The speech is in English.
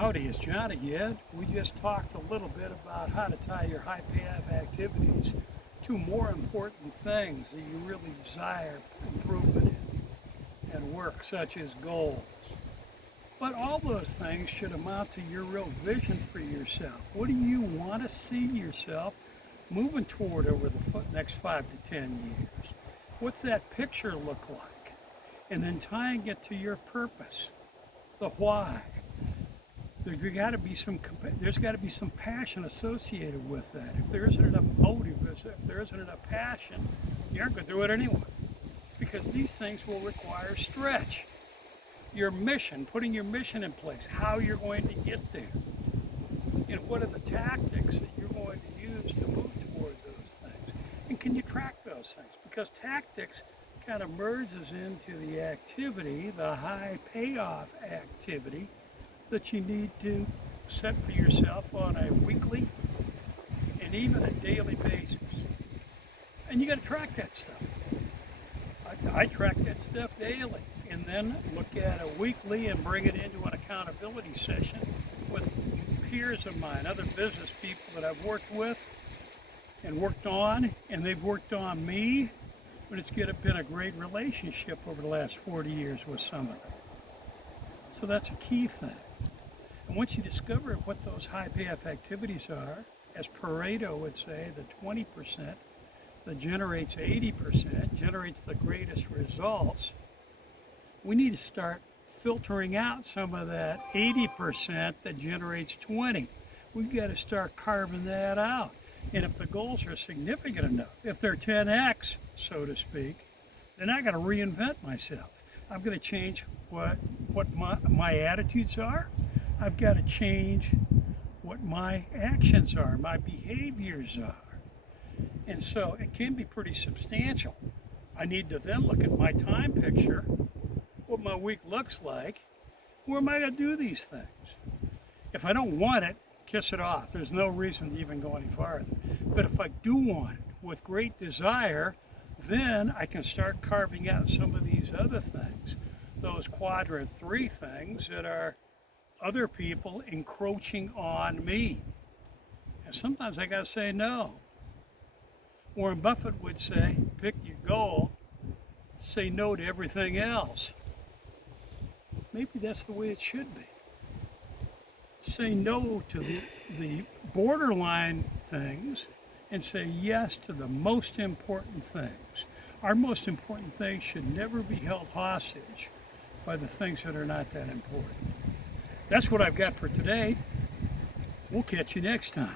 Howdy, it's John again. We just talked a little bit about how to tie your high payoff activities to more important things that you really desire improvement in and work, such as goals. But all those things should amount to your real vision for yourself. What do you want to see yourself moving toward over the next 5 to 10 years? What's that picture look like? And then tying it to your purpose, the why. There's got to be some passion associated with that. If there isn't enough motive, if there isn't enough passion, you aren't going to do it anyway. Because these things will require stretch. Your mission, putting your mission in place, how you're going to get there, and what are the tactics that you're going to use to move toward those things. And can you track those things? Because tactics kind of merges into the activity, the high payoff activity, that you need to set for yourself on a weekly and even a daily basis. And you got to track that stuff. I track that stuff daily and then look at it weekly and bring it into an accountability session with peers of mine, other business people that I've worked with and worked on, and they've worked on me. But it's been a great relationship over the last 40 years with some of them. So that's a key thing. And once you discover what those high payoff activities are, as Pareto would say, the 20% that generates 80%, generates the greatest results, we need to start filtering out some of that 80% that generates 20. We've got to start carving that out. And if the goals are significant enough, if they're 10x, so to speak, then I got to reinvent myself. I've got to change what my attitudes are. I've got to change what my actions are, my behaviors are. And so it can be pretty substantial. I need to then look at my time picture, what my week looks like. Where am I going to do these things? If I don't want it, kiss it off. There's no reason to even go any farther. But if I do want it with great desire, then I can start carving out some of these other things, those quadrant 3 things that are other people encroaching on me. And sometimes I got to say no. Warren Buffett would say, pick your goal, say no to everything else. Maybe that's the way it should be. Say no to the borderline things and say yes to the most important things. Our most important things should never be held hostage by the things that are not that important. That's what I've got for today. We'll catch you next time.